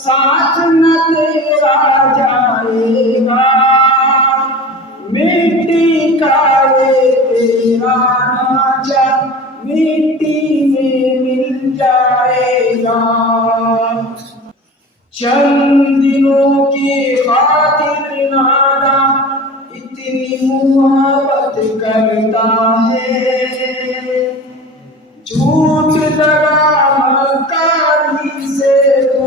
साथ न तेरा जाएगा। मिट्टी का ये तेरा ढांचा मिट्टी में मिल जाएगा। चंद दिनों की खातिर नाना इतनी मोहब्बत करता है। झूठ लगा मक्कारी से तू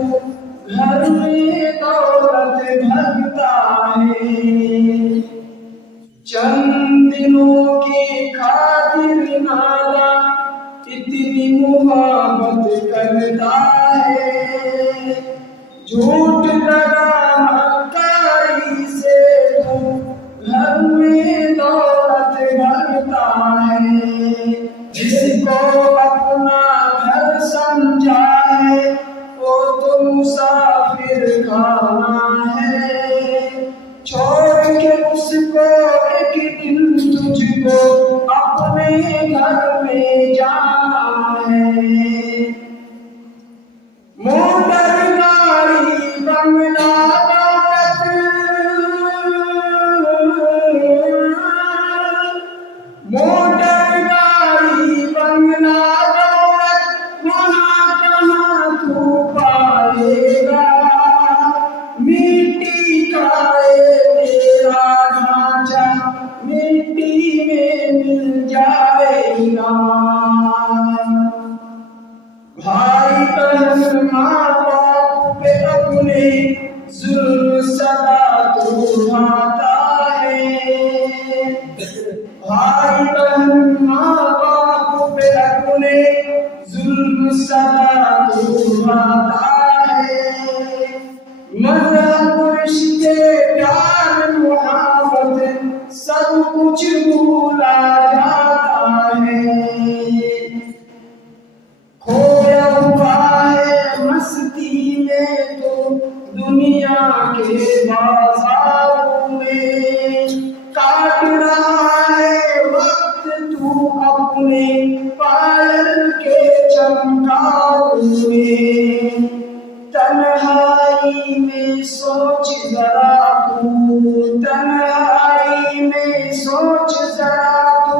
घर में दौलत भरता है। चंद दिनों की खातिर नाना इतनी मोहब्बत करता है। झूठ लगा मक्कारी से तू घर में दौलत भरता है। जिसको अपना घर समझा है वो तो मुसाफिर खाना है। छोड़ के उसको एक दिन तुझको अपने घर में जाना है। मोटर गाड़ी बंगला दौलत मोटर गाड़ी बंगला दौलत वहाँ कहाँ तू पाएगा। मिट्टी का ये तेरा ढांचा मिट्टी में मिल जाएगा। भाई बहन माँ बाप पे अपने जुल्म सदा तू उठाता है। भाई बहन माँ बाप पे अपने जुल्म सदा तू उठाता है। मज़हब रिश्ते प्यार मोहब्बत सब कुछ भूला जाता है। खोया हुआ है मस्ती में तो दुनिया के बाजारों में। काट रहा है वक्त तू अपने पायल के चमकारों में। तन्हाई में सोच जरा तू तन्हाई में सोच जरा तू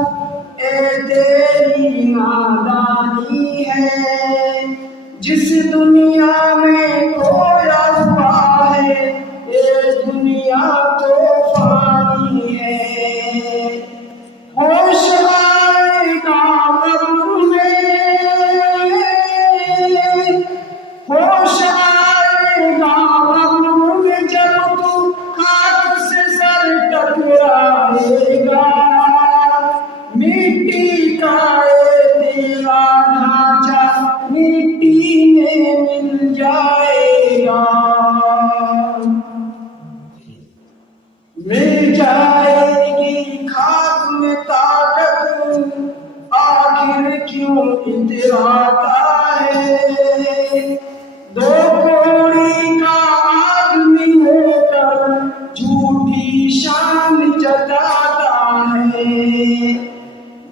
तेरी नादानी है। जिस दुनिया में खोया हुआ है ये दुनिया तो फानी है। होश आएगा कब्र में होश आएगा कब्र में जब तू खाक से सर टकराएगा। मिट्टी का ये तेरा ढांचा मिट्टी में मिल जाएगा। मिल जाएगी खाक में ताकत आखिर क्यों इतराता है। दो कौड़ी का आदमी होकर झूठी शान जताता है।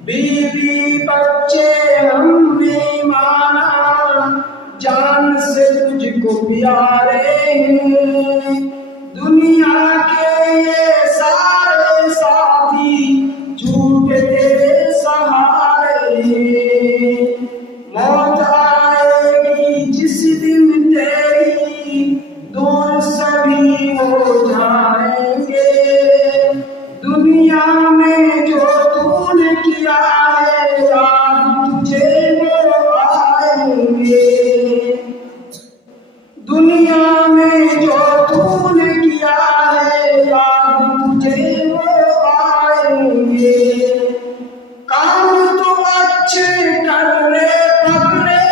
बीवी बच्चे हमने माना जान से तुझको प्यारे हैं। दुनिया के ये सारे साथी झूठे तेरे सहारे हैं। मौत आएगी जिस दिन तेरी दूर सभी हो जाएंगे। दुनिया में जो तूने किया है याद तुझे वो आएंगे। दुनिया में जो तूने किया है याद तुझे वो आएंगे। काम तो अच्छे करने पकड़े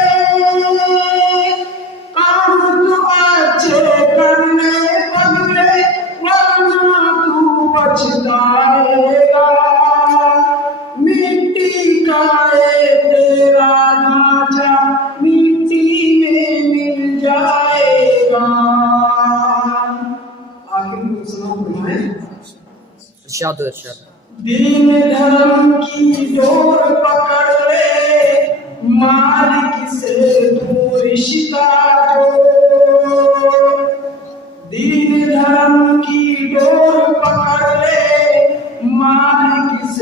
काम तो अच्छे करने पकड़े वरना तू पछताएगा। मिट्टी का ये तेरा ढांचा मिट्टी में मिल जाएगा। आखिर में सुनाओ दीन धर्म की डोर पकड़ ले मालिक से तू रिश्ता जो।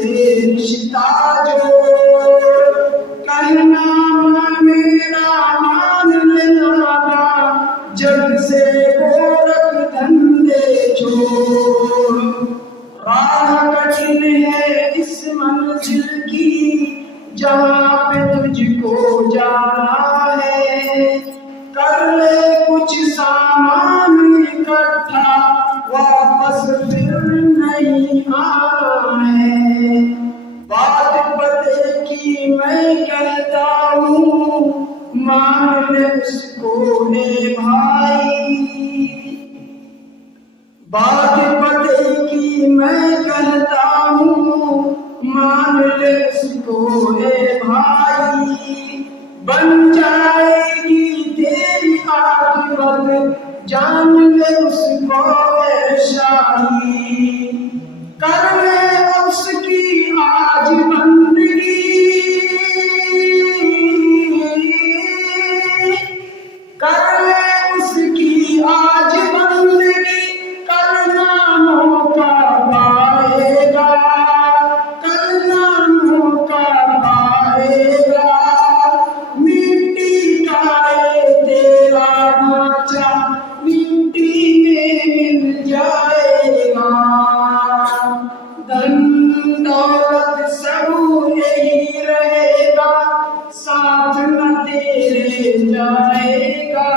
से रिश्ता जोड़, कहना मेरा मान लेना, जग से गोरख धंधे छोड़। राह कठिन है इस मंजिल की, जहाँ पे तुझको जाना है, कर ले कुछ सामान इकट्ठा, वापस फिर नहीं आना है। बात पते की मैं कहता हूँ, मान ले उसको हे भाई। बात पते की मैं कहता हूँ, मान ले उसको हे भाई। बन जाएगी तेरी आखिरत, जान ले उसको ए शाही। कर ले उसकी आज बंदगी, कर ले उसकी आज बंदगी, करना मौका पाएगा, करना मौका पाएगा। मिट्टी का ये तेरा ढांचा, मिट्टी में मिल जाएगा। धन दौलत सब यही रहेगा, साथ न तेरे जाएगा।